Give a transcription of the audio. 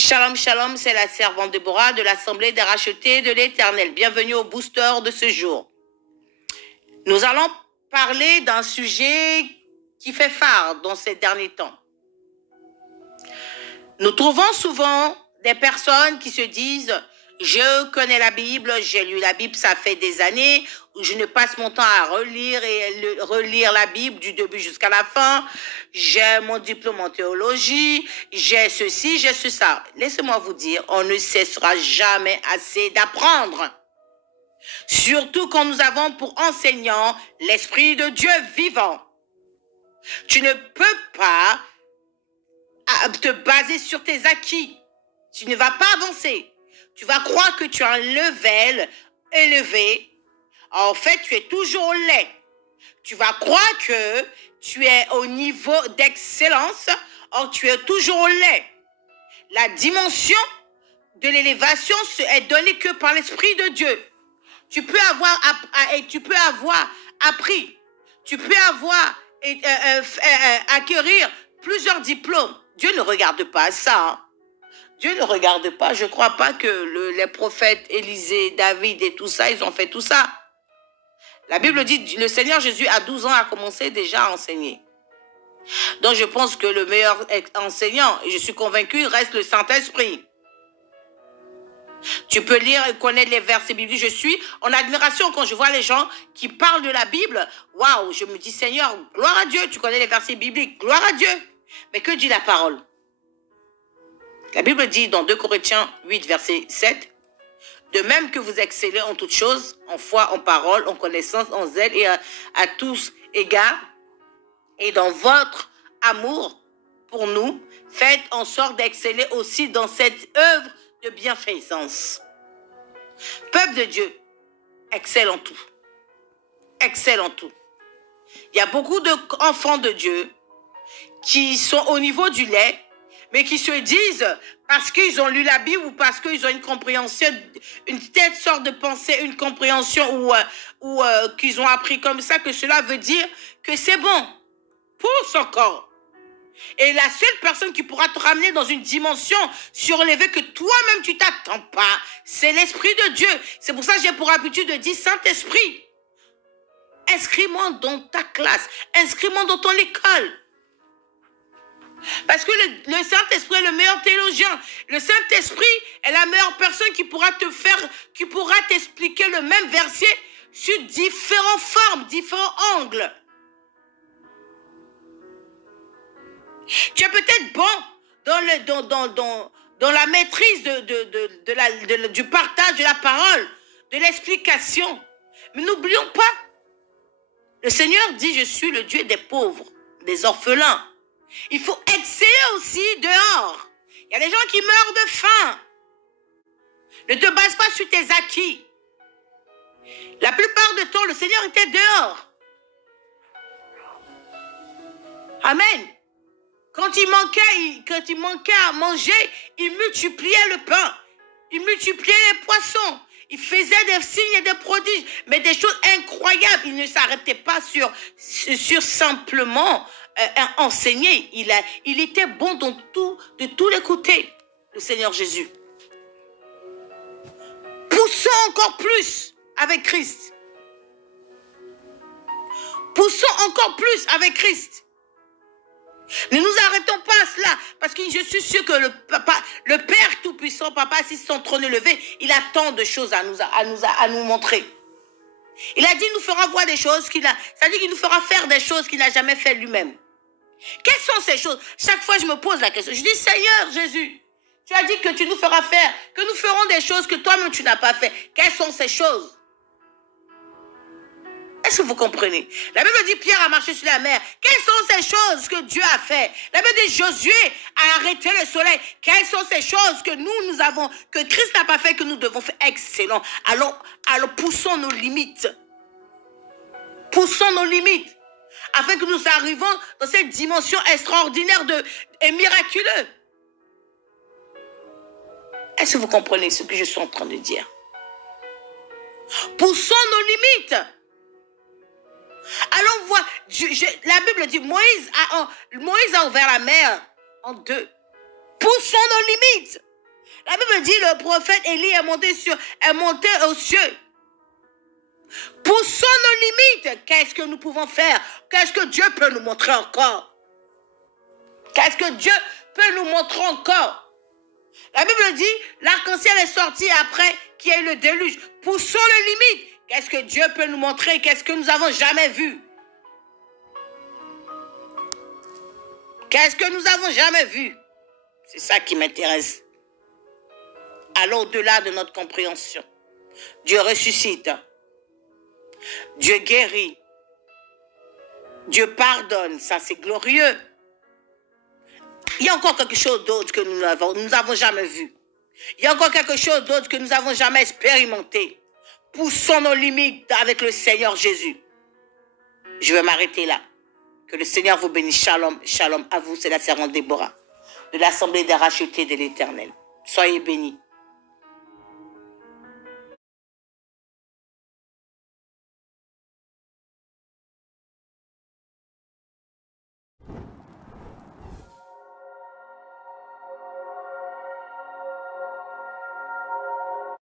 Shalom, shalom, c'est la servante Déborah de l'Assemblée des rachetés de l'Éternel. Bienvenue au booster de ce jour. Nous allons parler d'un sujet qui fait phare dans ces derniers temps. Nous trouvons souvent des personnes qui se disent « Je connais la Bible, j'ai lu la Bible, ça fait des années, je ne passe mon temps à relire et relire la Bible du début jusqu'à la fin. J'ai mon diplôme en théologie, j'ai ceci, j'ai ça. » Laissez-moi vous dire, on ne cessera jamais assez d'apprendre. Surtout quand nous avons pour enseignant l'Esprit de Dieu vivant. Tu ne peux pas te baser sur tes acquis. Tu ne vas pas avancer. Tu vas croire que tu as un level élevé. En fait, tu es toujours laid. Tu vas croire que tu es au niveau d'excellence. Or, tu es toujours laid. La dimension de l'élévation est donnée que par l'Esprit de Dieu. Tu peux avoir appris. Tu peux avoir acquérir plusieurs diplômes. Dieu ne regarde pas ça. Hein. Dieu ne regarde pas. Je ne crois pas que les prophètes Élisée, David et tout ça, ils ont fait tout ça. La Bible dit, le Seigneur Jésus, à 12 ans, a commencé déjà à enseigner. Donc, je pense que le meilleur enseignant, et je suis convaincu, reste le Saint-Esprit. Tu peux lire et connaître les versets bibliques. Je suis en admiration quand je vois les gens qui parlent de la Bible. Waouh, je me dis, Seigneur, gloire à Dieu, tu connais les versets bibliques, gloire à Dieu. Mais que dit la parole? La Bible dit dans 2 Corinthiens 8, verset 7, « De même que vous excellez en toutes choses, en foi, en parole, en connaissance, en zèle et à tous égards, et dans votre amour pour nous, faites en sorte d'exceller aussi dans cette œuvre de bienfaisance. » Peuple de Dieu, excelle en tout. Excelle en tout. Il y a beaucoup d'enfants de Dieu qui sont au niveau du lait, mais qui se disent, parce qu'ils ont lu la Bible ou parce qu'ils ont une compréhension, une telle sorte de pensée, une compréhension ou qu'ils ont appris comme ça, que cela veut dire que c'est bon. Pousse encore. Et la seule personne qui pourra te ramener dans une dimension surélevée que toi-même tu t'attends pas, c'est l'Esprit de Dieu. C'est pour ça que j'ai pour habitude de dire, Saint-Esprit, inscris-moi dans ta classe, inscris-moi dans ton école. Parce que le Saint-Esprit est le meilleur théologien. Le Saint-Esprit est la meilleure personne qui pourra t'expliquer le même verset sur différentes formes, différents angles. Tu es peut-être bon dans la maîtrise du partage de la parole, de l'explication. Mais n'oublions pas, le Seigneur dit, je suis le Dieu des pauvres, des orphelins. Il faut exceller aussi dehors. Il y a des gens qui meurent de faim. Ne te base pas sur tes acquis. La plupart du temps, le Seigneur était dehors. Amen. Quand il manquait à manger, il multipliait le pain. Il multipliait les poissons. Il faisait des signes et des prodiges, mais des choses incroyables. Il ne s'arrêtait pas sur simplement enseigner. Il était bon de tous les côtés, le Seigneur Jésus. Poussons encore plus avec Christ. Poussons encore plus avec Christ. Ne nous arrêtons pas à cela, parce que je suis sûr que le Père Tout-Puissant, Papa, assis sur son trône élevé, il a tant de choses à nous montrer. Il a dit qu'il nous fera voir des choses c'est-à-dire qu'il nous fera faire des choses qu'il n'a jamais fait lui-même. Quelles sont ces choses? Chaque fois, je me pose la question. Je dis, Seigneur Jésus, tu as dit que tu nous feras faire, que nous ferons des choses que toi-même tu n'as pas fait. Quelles sont ces choses? Est-ce que vous comprenez? La Bible dit Pierre a marché sur la mer. Quelles sont ces choses que Dieu a fait? La Bible dit Josué a arrêté le soleil. Quelles sont ces choses que nous avons, que Christ n'a pas fait, que nous devons faire? Excellent. Alors poussons nos limites. Poussons nos limites. Afin que nous arrivions dans cette dimension extraordinaire et miraculeuse. Est-ce que vous comprenez ce que je suis en train de dire? Poussons nos limites. Allons voir, la Bible dit, Moïse a ouvert la mer en deux. Poussons nos limites. La Bible dit le prophète Élie est monté aux cieux. Poussons nos limites. Qu'est-ce que nous pouvons faire? Qu'est-ce que Dieu peut nous montrer encore? Qu'est-ce que Dieu peut nous montrer encore? La Bible dit, l'arc-en-ciel est sorti après qu'il y ait eu le déluge. Poussons les limites. Qu'est-ce que Dieu peut nous montrer? Qu'est-ce que nous n'avons jamais vu? Qu'est-ce que nous n'avons jamais vu? C'est ça qui m'intéresse. Allons au-delà de notre compréhension. Dieu ressuscite. Dieu guérit. Dieu pardonne. Ça, c'est glorieux. Il y a encore quelque chose d'autre que nous n'avons jamais vu. Il y a encore quelque chose d'autre que nous n'avons jamais expérimenté. Poussons nos limites avec le Seigneur Jésus. Je vais m'arrêter là. Que le Seigneur vous bénisse. Shalom, shalom à vous. C'est la servante Déborah de l'Assemblée des rachetés de l'Éternel. Soyez bénis.